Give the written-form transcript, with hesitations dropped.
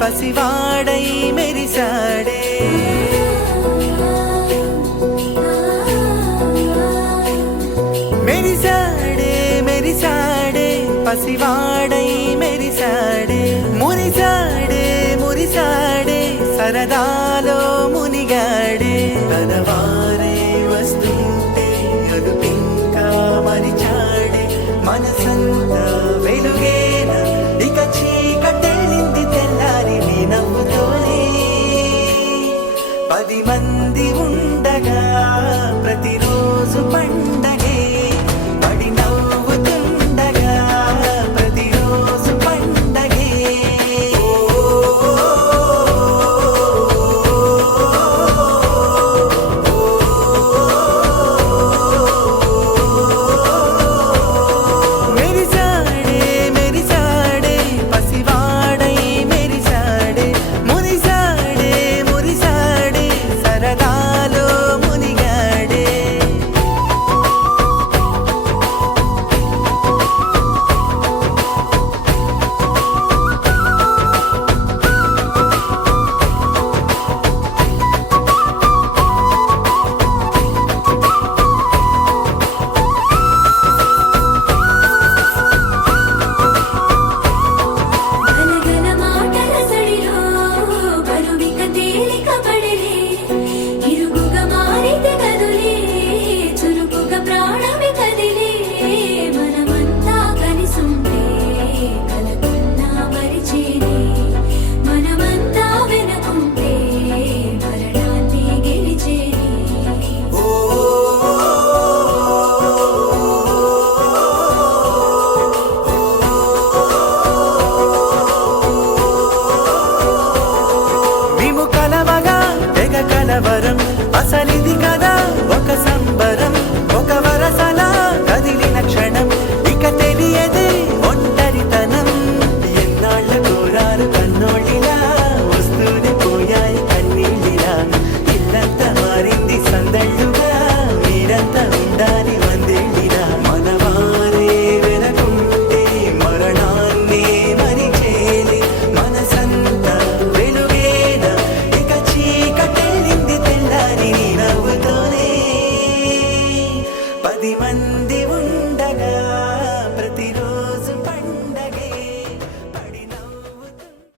పసివాడై మెరిసాడే మెరిసాడే మెరిసాడే పసివాడై మెరిసాడే మురిసాడే మురిసాడే సరదాలో మునిగాడే తనవారే వస్తుంటే అదుపింకా మరిచాడే మనసంతా వెలుగేన ఇక చీకటెళ్ళింది తెల్లారి నీ నవ్వుతోనే 10 మంది ఉండగా ప్రతిరోజు పండగే పడి నవ్వుతుండగా ప్రతిరోజు పండగే మెరిసాడే మెరిసాడే పసివాడై మెరిసాడే మురిసాడే మురిసాడే సరదాలో మునిగాడే గలగల మాటల సడిలో బరువిక తేలిక పడిలే ఇరుకుగా మారితే కదులే చురుకుగా ప్రాణమి కదిలే మనమంతా కలిసుంటే కలకున్నా మరిచేనే మనమంతా వెనకుంటే మరణాన్ని గెలిచేనే మేము కలవగా తెగ కలవరం అసలిది కదా ఒక సంబరం ఒక వరసలా కదిలిన క్షణం ఇక తెలియదే ఒంటరితనం ఎన్నాళ్ళ కోరారు కన్నోళ్ళిలా వస్తూనే పోయాయి కన్నీళ్ళిలా ఇల్లంతా మారింది సందళ్ళు